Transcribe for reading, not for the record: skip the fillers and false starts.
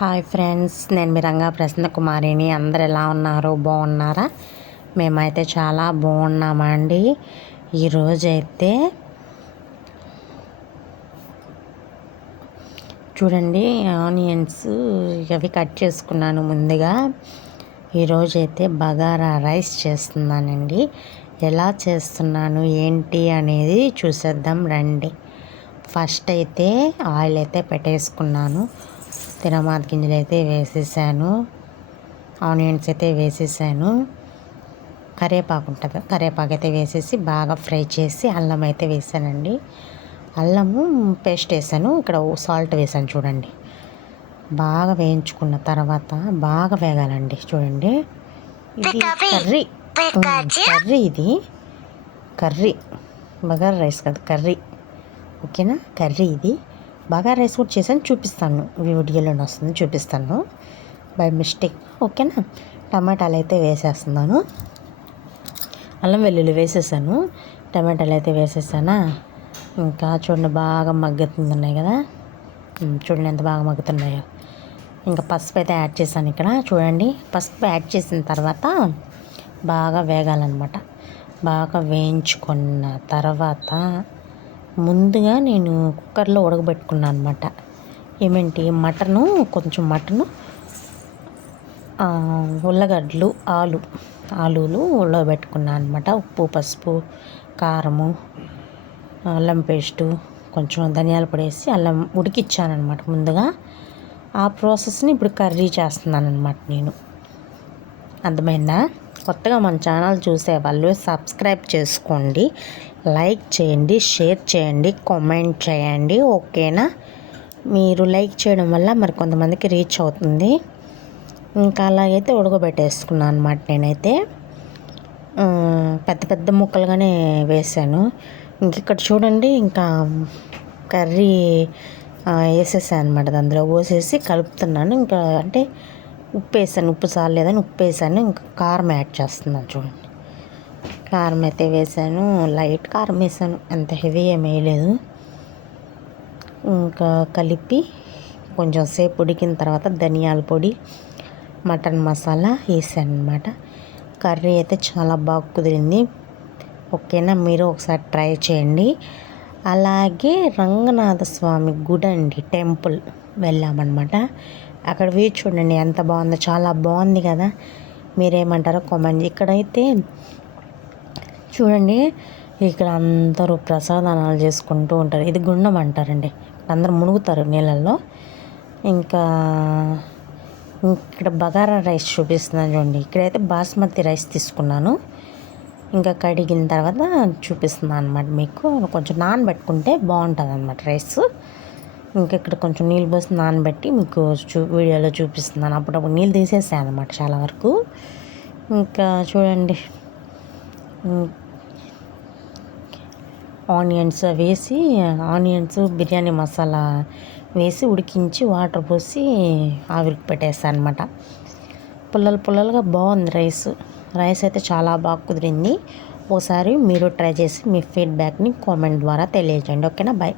Hi friends, నేను మీ రంగా ప్రసన్న కుమారిని. అందరు ఎలా ఉన్నారు? బాగున్నారా? మేమైతే చాలా బాగున్నామండి. ఈరోజైతే చూడండి, ఆనియన్స్ అవి కట్ చేసుకున్నాను ముందుగా. ఈరోజైతే బగారా రైస్ చేస్తున్నానండి. ఎలా చేస్తున్నాను ఏంటి అనేది చూసేద్దాం రండి. ఫస్ట్ అయితే ఆయిల్ అయితే పెట్టేసుకున్నాను. తినమాత గింజలు అయితే వేసేసాను. ఆనియన్స్ అయితే వేసేసాను. కరివేపాకు ఉంటుంది, కరివేపాకు అయితే వేసేసి బాగా ఫ్రై చేసి అల్లం అయితే వేసానండి. అల్లము పేస్ట్ వేసాను. ఇక్కడ సాల్ట్ వేసాను. చూడండి, బాగా వేయించుకున్న తర్వాత బాగా వేగాలండి. చూడండి, ఇది కర్రీ బగారా రైస్ కాదు, కర్రీ. ఓకేనా? కర్రీ ఇది. బగారా రైస్ కూడా చేశాను, చూపిస్తాను. వీడియోలోనే వస్తుంది, చూపిస్తాను బై మిస్టేక్. ఓకేనా? టమాటాలు అయితే వేసేస్తున్నాను. అల్లం వెల్లుల్లి వేసేసాను, టమాటాలు అయితే వేసేసానా. ఇంకా చూడండి, బాగా మగ్గుతున్నాయి కదా. చూడండి ఎంత బాగా మగ్గుతున్నాయో. ఇంకా పసుపు అయితే యాడ్ చేశాను ఇక్కడ. చూడండి, పసుపు యాడ్ చేసిన తర్వాత బాగా వేగాలన్నమాట. బాగా వేయించుకున్న తర్వాత ముందుగా నేను కుక్కర్లో ఉడకబెట్టుకున్నాను అనమాట. ఏమేంటి, కొంచెం మటను, ఉల్లగడ్డలు, ఆలులు ఉడకబెట్టుకున్నాను అనమాట. ఉప్పు, పసుపు, కారము, అల్లం పేస్టు, కొంచెం ధనియాల పొడి వేసి అల్లం ఉడికిచ్చాను అనమాట ముందుగా. ఆ ప్రాసెస్ని ఇప్పుడు కర్రీ చేస్తున్నాను అనమాట నేను. అర్థమైందా? కొత్తగా మన ఛానల్ చూసేవాళ్ళు సబ్స్క్రైబ్ చేసుకోండి, లైక్ చేయండి, షేర్ చేయండి, కామెంట్ చేయండి. ఓకేనా? మీరు లైక్ చేయడం వల్ల మరి కొంతమందికి రీచ్ అవుతుంది. ఇంకా అలాగైతే ఉడకబెట్టేసుకున్నాను అనమాట. నేనైతే పెద్ద పెద్ద ముక్కలుగానే వేసాను. ఇంక ఇక్కడ చూడండి, ఇంకా కర్రీ వేసేసాను అనమాట. అందులో పోసేసి కలుపుతున్నాను. ఇంకా అంటే ఉప్పు వేసాను, ఉప్పు చాలేదని ఉప్పు వేసాను. ఇంకా కారం యాడ్ చేస్తున్నాను. చూడండి, కారం అయితే వేసాను, లైట్ కారం వేసాను, అంత హెవీ ఏం వేయలేదు. ఇంకా కలిపి కొంచెం సేపు ఉడికిన తర్వాత ధనియాల పొడి, మటన్ మసాలా వేసాను అనమాట. కర్రీ అయితే చాలా బాగా కుదిరింది. ఓకేనా? మీరు ఒకసారి ట్రై చేయండి. అలాగే రంగనాథ స్వామి గుడి అండి, టెంపుల్ వెళ్ళామన్నమాట. అక్కడ వ్యూ చూడండి ఎంత బాగుందో, చాలా బాగుంది కదా. మీరేమంటారో కామెంట్. ఇక్కడైతే చూడండి, ఇక్కడ అందరూ ప్రసాదానాలు చేసుకుంటూ ఉంటారు. ఇది గుండం అంటారండి. అందరూ మునుగుతారు నీళ్ళల్లో. ఇంకా ఇక్కడ బగారా రైస్ చూపిస్తున్నాను చూడండి. ఇక్కడైతే బాస్మతి రైస్ తీసుకున్నాను. ఇంకా కడిగిన తర్వాత చూపిస్తున్నాను అనమాట మీకు. కొంచెం నానబెట్టుకుంటే బాగుంటుంది అనమాట రైస్. ఇంకా ఇక్కడ కొంచెం నీళ్ళు పోసి నానబెట్టి మీకు వీడియోలో చూపిస్తున్నాను. అప్పుడప్పుడు నీళ్ళు తీసేసాను అనమాట చాలా వరకు. ఇంకా చూడండి, ఆనియన్స్ బిర్యానీ మసాలా వేసి ఉడికించి వాటర్ పోసి ఆవిరికి పెట్టేస్తాను అనమాట. పుల్లలుగా బాగుంది రైస్ అయితే చాలా బాగా కుదిరింది. ఓసారి మీరు ట్రై చేసి మీ ఫీడ్బ్యాక్ని కామెంట్ ద్వారా తెలియజేయండి. ఓకేనా? బాయ్.